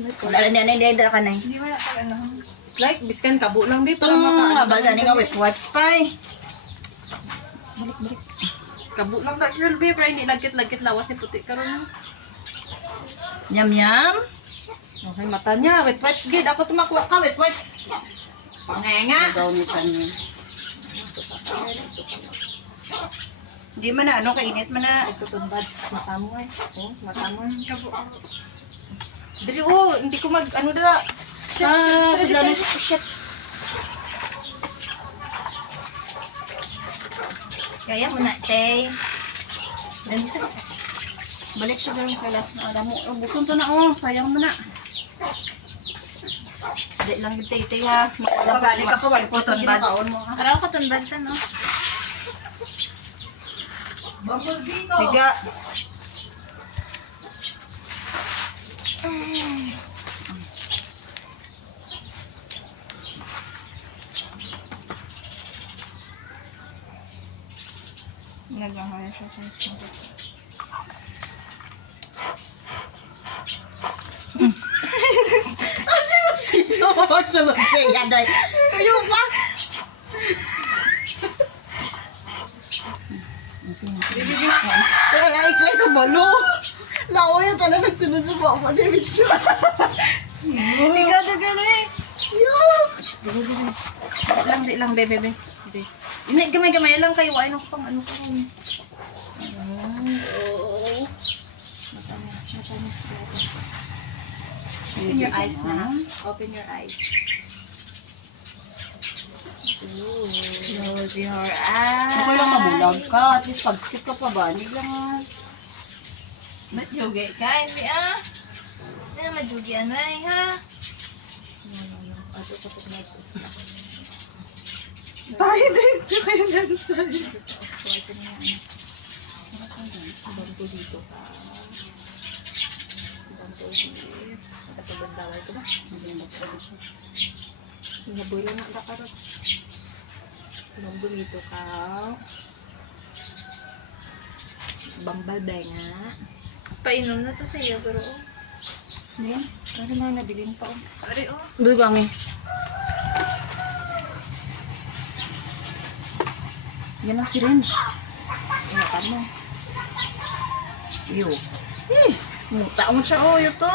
Wala na nila ka na. Hindi wala ka ano. Like, biskan kabo lang di para Abal na nga with wipes pa eh. Balik. Kabo lang na girl be, pero hindi lagkit-lagkit lawas ni puti karon. Yum yum. Okay, mata niya, with wipes gid. Ako tumakuha ka with wipes. Pangenga. Daw ni kan. Hindi man na ano kainit man na. Ito tong buds, mata mo eh. Oh, mata mo. Kabo. Dali oh, hindi ko mag ano dala. Shit. Kaya mo na, te. Balik siya daw yung kalas na adam mo. Buson to na oh, sayang mo na. Di lang yung tete ha. Magali ka pa, wag cotton buds. Araw ka itong badsan, no? Higa. Nagahaya siya sa Kasi mo siso magsunod siya yaday. Ayaw pa. Kaya iklay ka balo. Lao yung talaga nagsunod sa baka ni Mitch. Ikaw na gano'n Di lang, bebe. Ini gamay-gamay lang kayo. Ay, naku pang ano ko. Open your eyes na. Open your eyes. Close your eyes. Okay lang mabulag ka. At least pag-skip ka pa ba? Hindi lang Majugi ka, hindi ah. Hindi na majugi anay, ha? Tayo din sa kayo dansan. Bangko dito ka. Bangko dito. Nakapagandaway ko ba? Magandang pa siya. Naboy lang ang kakarot. Bangko dito ka. Bambalbay nga. Painom na to sa iyo, pero oh. Ayan. Kaya na nabilin pa. Ari, oh. Dito kami. Yan ang syringe. Ingatan mo. Iyo. Muta mo siya. Oh, ito.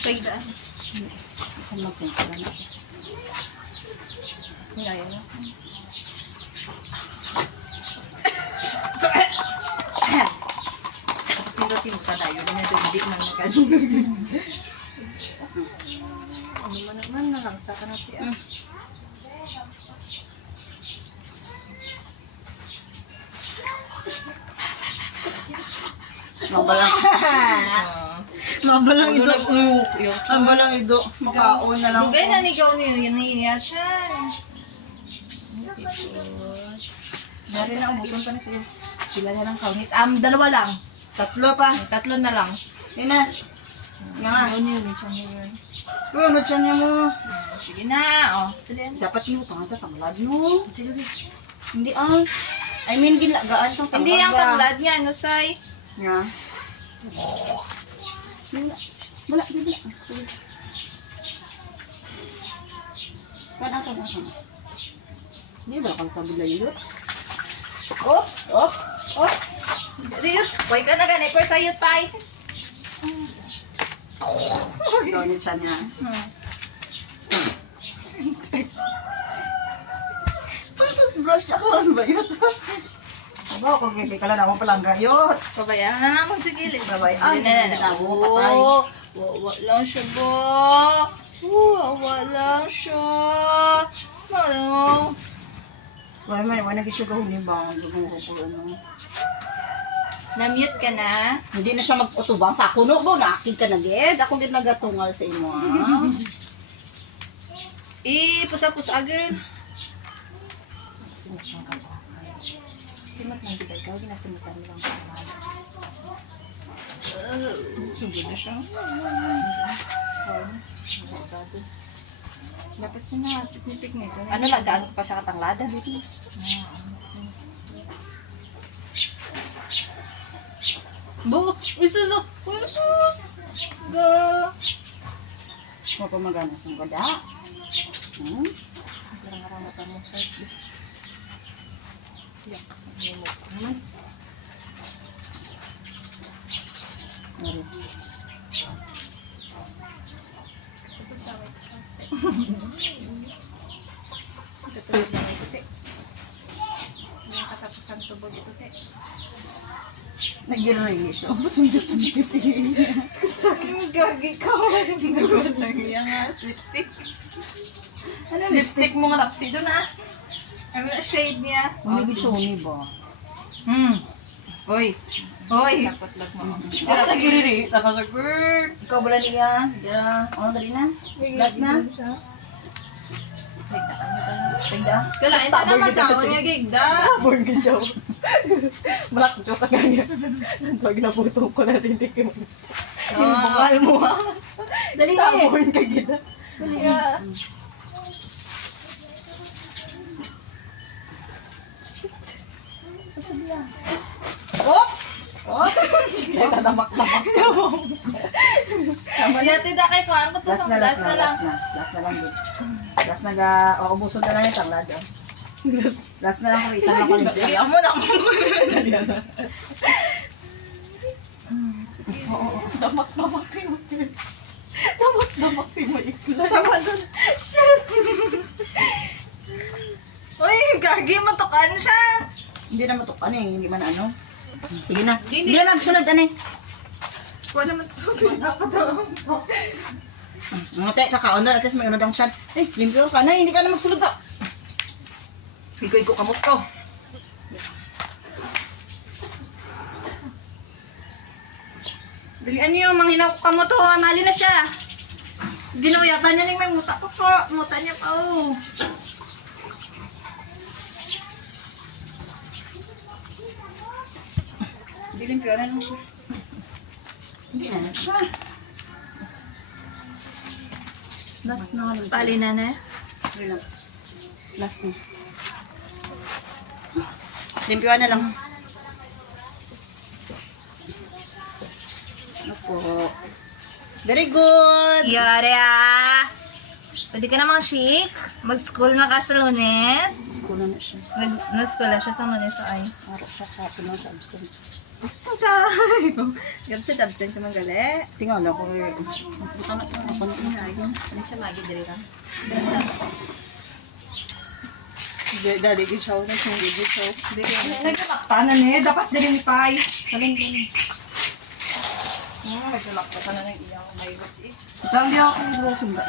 Pagdaan. Saan magpunta na siya? Ngayon na. Tapos sirot yung kadayo. Hindi man nagkalunan. Ano man naman, nalangsa ka na siya. Mabalang. Mabalang ito. Mabalang ito. Makaon na lang. Bugay na ni Gaw niyo, yan niya siya. Dari na, ubuson pa na siya. Sila na lang kaunit. Dalawa lang. Tatlo pa. Tatlo na lang. Yan na. Yan nga. Gaw niyo, may siya niyo. Ano siya niya mo? Sige na, oh. Tuloy na. Dapat nyo, tanglad nyo. Hindi I mean, gilagaan sa tanglad. Hindi ang tanglad niya, no, Sai? Nga. Wala. Sige. Kan. Hindi ba kang kabila yun? Oops. Diyot, wait ka na ganit, pero sa'yo, Pai. Ikaw niya siya niya. Brush ako, ano ba yun? Aba, kung hindi ka lang naman palang gayot. Sabayan na naman sa gilid. Sabayan, Hindi na. patay. Wawa lang siya ba? Wawa lang siya. Ano? Wala nag-isyo ka huli ba? Dugang kukulo mo. Na-mute ka na? Hindi na siya mag-utubang sa kuno mo. Nakakid ka na, Ged. Ako din nagatungal sa imo, ha? Pusa-pusa, girl. Simat lang kita. Ikaw, ginasimutan mo lang. Sugod na siya. Dapat siya na piknik. Ano lang, gaano pa siya katanglada dito? Uy, sus! Uy, sus! Ga! Mo pa magana sa kada. Garang-garang mata mo sa yak. Ano mo naman? Mari. Nag-irray siya. Sumpit-sumpit. Gagi ka. Nagwasag niya nga. Lipstick. Ano lipstick mo nga lapsi doon ah? Ano na shade niya? Hindi siya uni ba? Hoy. Hoy. Dapat lag mo. Tsaka nag-iriri. Tapos nag-bird. Ikaw bala niya. Ano dali na? Last na? Pagda? Kalain na naman ka, unya gigda. Born ka dyan. Black joke ka ganyan. Pag naputong ko na rin, hindi mo. Yung bungal mo ha. Dali Stubborn ka gina. Dali ka. Oops! Oops! Tamak-tamak. Yati na kay kuhaan ko to sa last na lang. Last na lang din. Last na ga, ubuson na lang yung tanglad. Last na lang kung isang lang ko limpyo. Kaya mo na mo. Dali na. Damak-damak kayo. Damak-damak kayo maikla. Tama doon. Shit! Uy, gagi, matukan siya. Hindi na matukan eh, hindi man ano. Sige na. Hindi na magsunod ano eh. Wala man tubig. Mga tayo, kakaon na, at least may unod ang shot. Eh, limpyo ka na, hindi ka na magsunod to. Hikoy ko kamot ko. Dalian niyo, manghinaw ko kamot to. Mali na siya. Ginawayatan niya ng may muta ko po. Muta niya pa oh. Hindi limpyo na lang siya. Hindi na siya. Last na lang. Pali na na. Sige lang. Last na. Limpyo na lang. Opo. Very good. Yare ah! Pwede ka namang chic. Mag-school na ka sa Lunes. Kuno na siya. Nag-school na siya sa Lunes ay. Harap siya kapin lang sa absent. Absent tayo. Absent ka magali. Tingnan lang ko eh. Buta na ito. Napansin na yun. Ano siya lagi diri ka? Dali din siya. Hindi din siya. Nagkamaktanan eh. Dapat dinilipay. Saling din. Nagkamaktanan na ng iyang virus eh. Ito hindi ako kung gulo sunda.